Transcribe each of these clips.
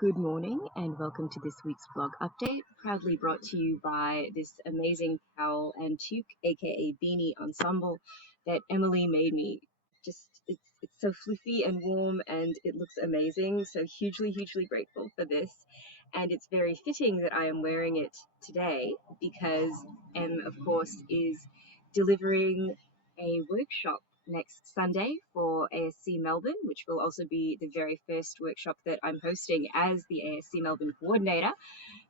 Good morning and welcome to this week's blog update, proudly brought to you by this amazing cowl and tuque, aka beanie ensemble that Emily made me. It's so fluffy and warm and it looks amazing. So hugely grateful for this. And it's very fitting that I am wearing it today because Em, of course, is delivering a workshop next Sunday for ASC Melbourne, which will also be the very first workshop that I'm hosting as the ASC Melbourne coordinator.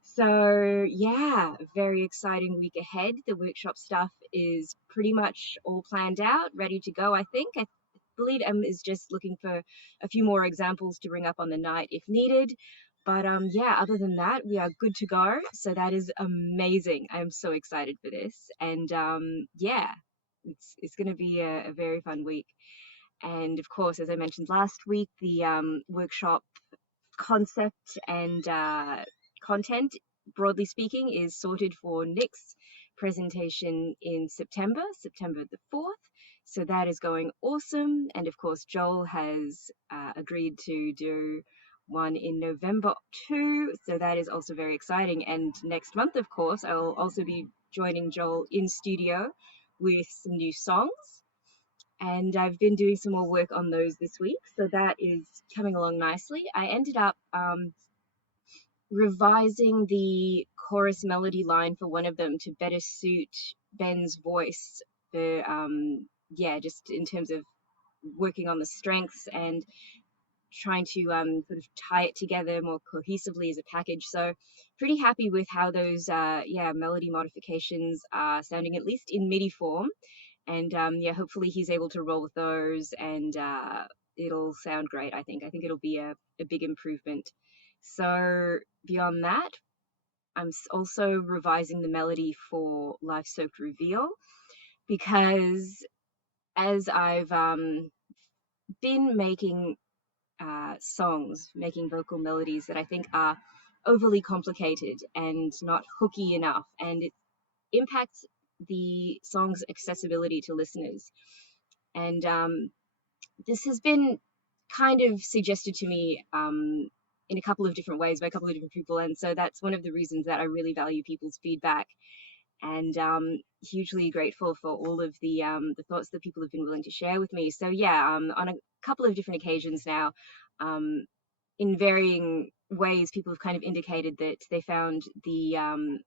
So yeah, very exciting week ahead. The workshop stuff is pretty much all planned out, ready to go, I think. I believe Em is just looking for a few more examples to bring up on the night if needed. But yeah, other than that, we are good to go. So that is amazing. I'm so excited for this. And yeah, it's going to be a very fun week. And of course, as I mentioned last week, the workshop concept and content, broadly speaking, is sorted for Nick's presentation in September the 4th. So that is going awesome. And of course, Joel has agreed to do one in November too. So that is also very exciting. And next month, of course, I will also be joining Joel in studio with some new songs. And I've been doing some more work on those this week, so that is coming along nicely. I ended up revising the chorus melody line for one of them to better suit Ben's voice for, yeah, just in terms of working on the strengths and trying to sort of tie it together more cohesively as a package. So pretty happy with how those, yeah, melody modifications are sounding, at least in MIDI form. And yeah, hopefully he's able to roll with those and it'll sound great, I think. I think it'll be a big improvement. So beyond that, I'm also revising the melody for Life Soaked Reveal because as I've been making songs, making vocal melodies that I think are overly complicated and not hooky enough, and it impacts the song's accessibility to listeners. And this has been kind of suggested to me in a couple of different ways by a couple of different people. And so that's one of the reasons that I really value people's feedback, and hugely grateful for all of the thoughts that people have been willing to share with me. So yeah, on a couple of different occasions now, in varying ways, people have kind of indicated that they found the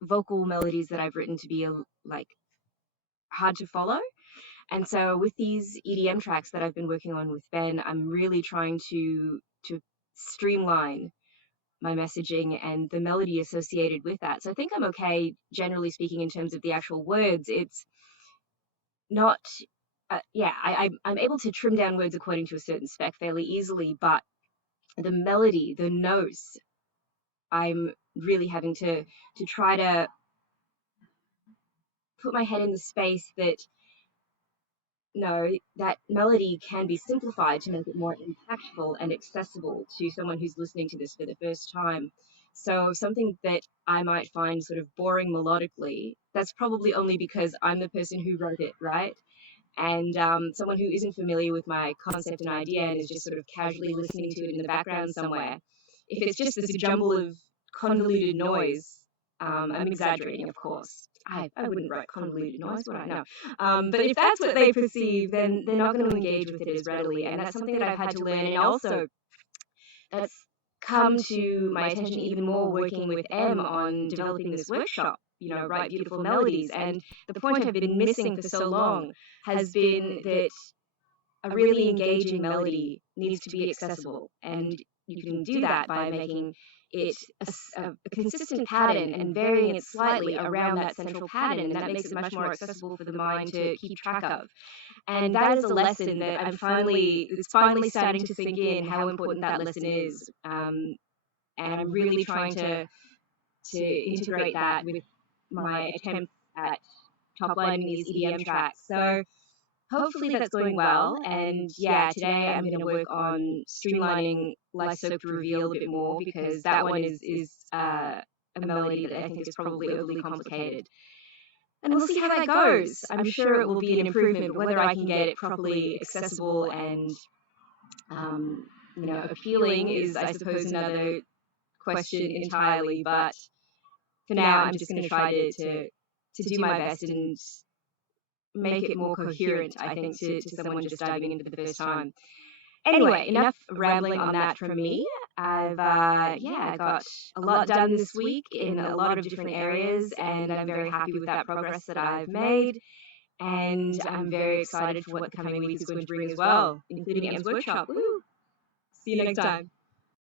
vocal melodies that I've written to be like hard to follow. And so with these EDM tracks that I've been working on with Ben, I'm really trying to streamline my messaging and the melody associated with that. So I think I'm okay, generally speaking, in terms of the actual words. It's not, yeah, I'm able to trim down words according to a certain spec fairly easily, but the melody, the notes, I'm really having to try to put my head in the space that no, that melody can be simplified to make it more impactful and accessible to someone who's listening to this for the first time. So something that I might find sort of boring melodically, that's probably only because I'm the person who wrote it, right? And someone who isn't familiar with my concept and idea and is just sort of casually listening to it in the background somewhere, if it's just this jumble of convoluted noise, I'm exaggerating, of course. I wouldn't write convoluted noise, would I? No. But if that's what they perceive, then they're not going to engage with it as readily. And that's something that I've had to learn. And also, that's come to my attention even more working with Em on developing this workshop, you know, Write Beautiful Melodies. And the point I've been missing for so long has been that a really engaging melody needs to be accessible. And you can do that by making it a consistent pattern and varying it slightly around that central pattern, and that makes it much more accessible for the mind to keep track of. And that is a lesson that it's finally starting to sink in how important that lesson is. And I'm really trying to integrate that with my attempts at top lining these EDM tracks. So hopefully that's going well. And yeah, today I'm going to work on streamlining Life Soaked Reveal a bit more because that one is a melody that I think is probably overly complicated. And we'll see how that goes. I'm sure it will be an improvement, but whether I can get it properly accessible and appealing is, I suppose, another question entirely. But for now, I'm just going to try to do my best and make it more coherent, I think, to someone just diving into the first time. Anyway, enough rambling on that from me. I've got a lot done this week in a lot of different areas, and I'm very happy with that progress that I've made. And I'm very excited for what the coming week is going to bring as well, including Em's workshop. Woo! See you next time.